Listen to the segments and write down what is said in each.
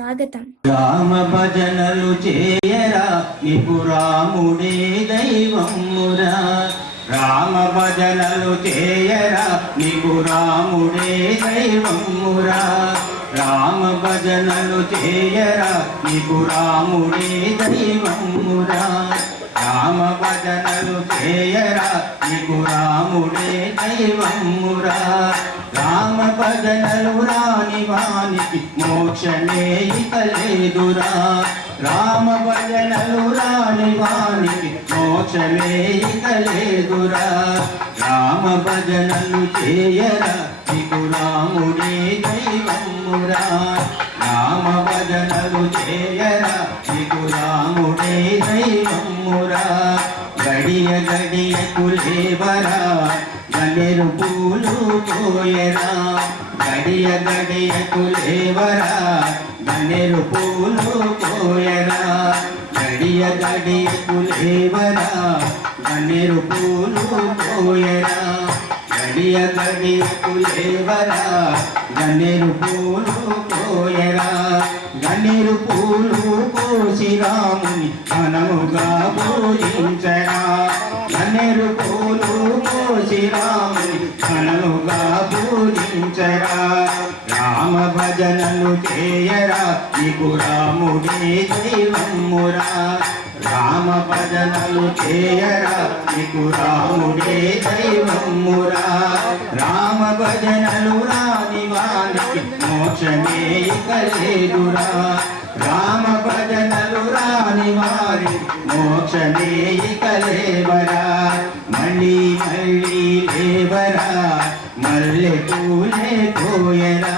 స్వాగతం. రామ భజనలు చేయరా నీకు రాముడే దైవమురా. రామ భజనలు చేయరా నీకు రాముడే దైవమురా. రామ భజనలు చేయరా నీకు రాముడే దైవమురా. రామ భజనలు చేయరా నీకు రాముడే దైవమురా. రామ భజనలు రాని వానికి మోక్షమే ఇక లేదురా. రామ భజనలు రాని వానికి మోక్షమే ఇక లేదురా. రామ భజనలు చేయరా నీకు రాముడే దైవమురా. రామ భజనలు చేయరా నీకు రాముడే దైవమురా. గడియ గడియకు లేవరా గన్నేరు పూలు కోయరా. గడియ గడియకు లేవరా గన్నేరు పూలు కోయరా. గడియ గడియకు లేవరా గన్నేరు పూలు కోయరా. గడియ గడియకు లేవరా గన్నేరు పూలు కోయరా. గన్నేరు పూలు కోసి రాముని ఘనముగా పూజించరా. గన్నేరు పూలు కోసి రాముని ఘనముగా పూజించరా. రామ భజనలు చేయరా నీకు రాముడే దైవమురా. రామ భజనలు చేయరా నీకు రాముడే దైవమురా. రామ భజనలు రాని వానికి మోక్షమే ఇక లేదురా. రామ భజనలు రాని వారి మోక్షమే ఇక లేవరా. మళ్ళీ మళ్ళీ లేవరా మల్లె పూలే కోయరా.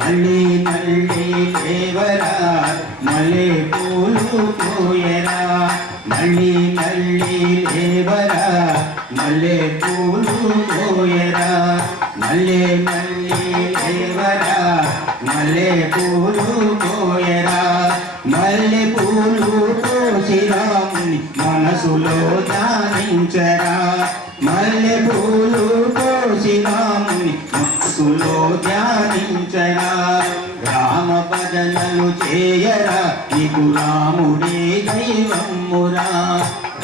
మళ్ళీ మళ్ళీ లేవరా మల్లె పూలు కోయరా. మళ్ళీ మళ్ళీ లేవరా మల్లె పూలు కోయరా. మళ్ళీ మళ్ళీ లేవరా మల్లె పూలు కోయరా. మల్లె పూలు కోసి రాముని మనసులో ధ్యానించరా. మల్లె పూలు కోసి రాముని మనసులో ధ్యానించరా. రామ భజనలు చేయరా నీకు రాముడే దైవమురా.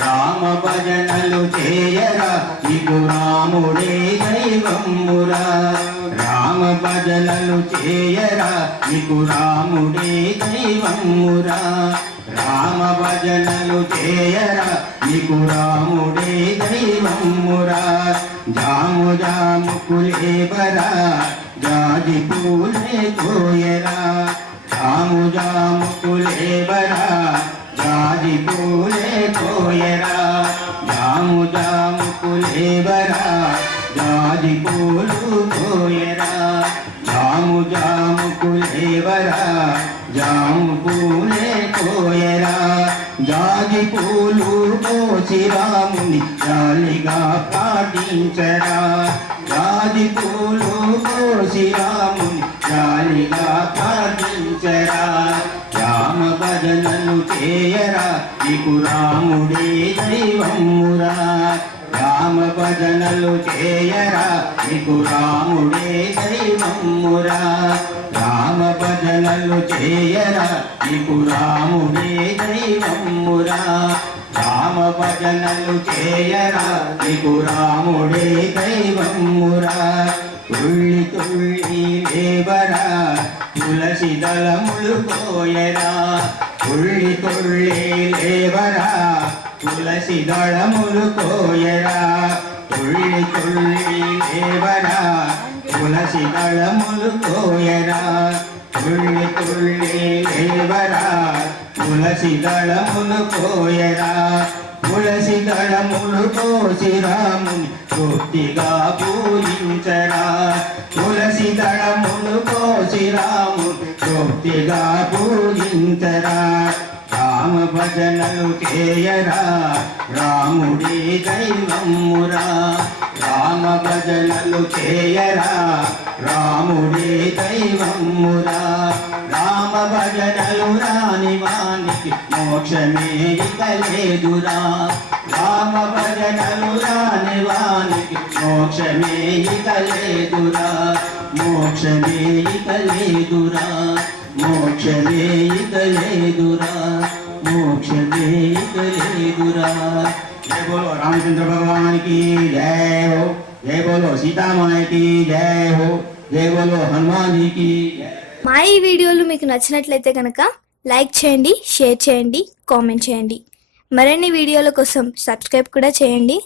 రామ భజనలు చేయరా నీకు రాముడే దైవమురా. రామ భజనలు చేయరా నీకు రాముడే దైవమురా. రామ భజనలు చేయరా నీకు రాముడే దైవమురా. జాము జాము కులేవరా జాజి పూలే కోయరా. జాము జాము కులేవరా జాజి పూలే కోయరా. జాము జాము కులేవరా జాజి పూలు కోయరా. జాము జాము కులేవరా జాము పూలే కోయరా. జాజి పూలు కోసి రాముని జాలిగా పాటించరా. జాజి పూలు కోసి రాముని జాలిగా పాటించరా. రామ భజనలు చేయరా నీకు రాముడే దైవమురా. రామ భజనలు చేయరా నీకు రాముడే దైవమురా. రామ భజనలు చేయరా నీకు రాముడే దైవమురా. రామ భజనలు చేయరా నీకు రాముడే దైవమురా. తుళ్ళి తుళ్ళి లేవరా తులసి దళములు కోయరా. తుళ్ళి తుళ్ళి లేవరా తులసి దళములు కోయరా. తుళ్ళి తుళ్ళి లేవరా తులసి దళములు కోయరా. తుళ్ళి తుళ్ళి లేవరా తులసి దళములు కోయరా. తులసి దళములు కోసి రాముని తృప్తిగా పూజించరా. తులసి దళములు కోసి రాముని తృప్తిగా పూజించరా. రామ భజనలు చేయరా రాముడే దైవమురా. రామ భజనలు చేయరా రాముడే దైవమురా. రామ భజనలు రాని వానికి మోక్షమే ఇక లేదురా. రామ భజనలు రాని వానికి మోక్షమే ఇక లేదురా. మోక్షమే ఇక లేదురా. మోక్షమే ఇక లేదురా, మోక్షమే ఇక లేదురా. జై బోలో రామచంద్ర భగవానికి జై హో, జై బోలో సీతామాయకి జై హో, జై బోలో హనుమానికి జై. మా ఈ వీడియోలు మీకు నచ్చినట్లయితే కనుక లైక్ చేయండి, షేర్ చేయండి, కామెంట్ చేయండి. మరిన్ని వీడియోల కోసం సబ్స్క్రైబ్ కూడా చేయండి.